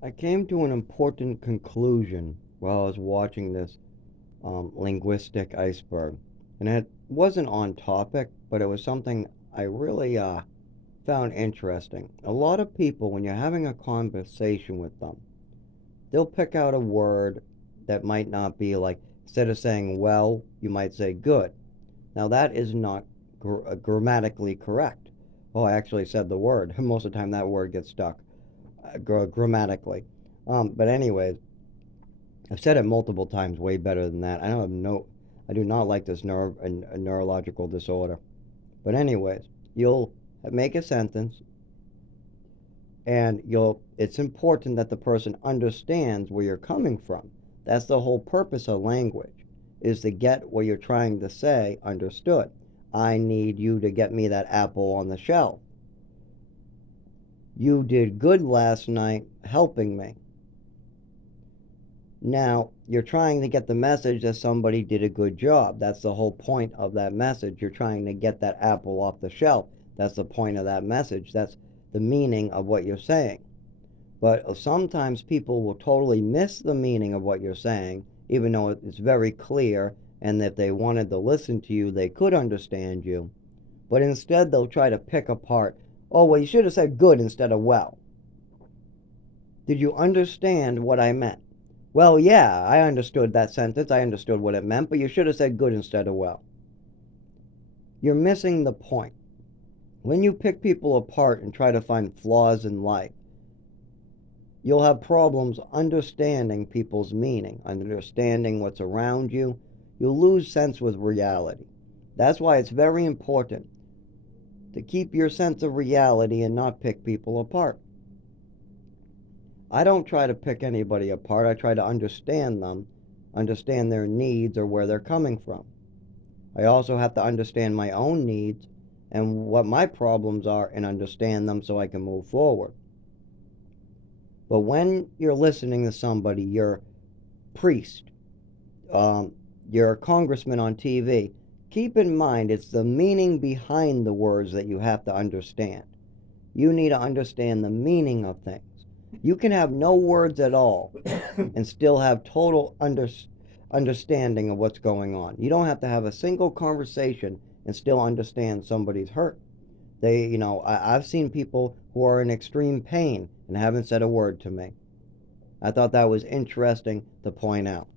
I came to an important conclusion while I was watching this linguistic iceberg. And it wasn't on topic, but it was something I really found interesting. A lot of people, when you're having a conversation with them, they'll pick out a word that might not be like, instead of saying well, you might say good. Now, that is not grammatically correct. Oh, I actually said the word. Most of the time, that word gets stuck grammatically. But anyways, I've said it multiple times, way better than that. I do not like this neurological disorder. But anyways, you'll make a sentence, and It's important that the person understands where you're coming from. That's the whole purpose of language, is to get what you're trying to say understood. I need you to get me that apple on the shelf. You did good last night helping me. Now, you're trying to get the message that somebody did a good job. That's the whole point of that message. You're trying to get that apple off the shelf. That's the point of that message. That's the meaning of what you're saying. But sometimes people will totally miss the meaning of what you're saying, even though it's very clear, and if they wanted to listen to you, they could understand you. But instead, they'll try to pick apart, oh, well, you should have said good instead of well. Did you understand what I meant? Well, yeah, I understood that sentence. I understood what it meant, but you should have said good instead of well. You're missing the point. When you pick people apart and try to find flaws in life, you'll have problems understanding people's meaning, understanding what's around you. You'll lose sense with reality. That's why it's very important to keep your sense of reality and not pick people apart. I don't try to pick anybody apart. I try to understand them, understand their needs or where they're coming from. I also have to understand my own needs and what my problems are and understand them so I can move forward. But when you're listening to somebody, your priest, um, your congressman on TV, keep in mind it's the meaning behind the words that you have to understand. You need to understand the meaning of things. You can have no words at all and still have total understanding of what's going on. You don't have to have a single conversation and still understand somebody's hurt. I've seen people who are in extreme pain and haven't said a word to me. I thought that was interesting to point out.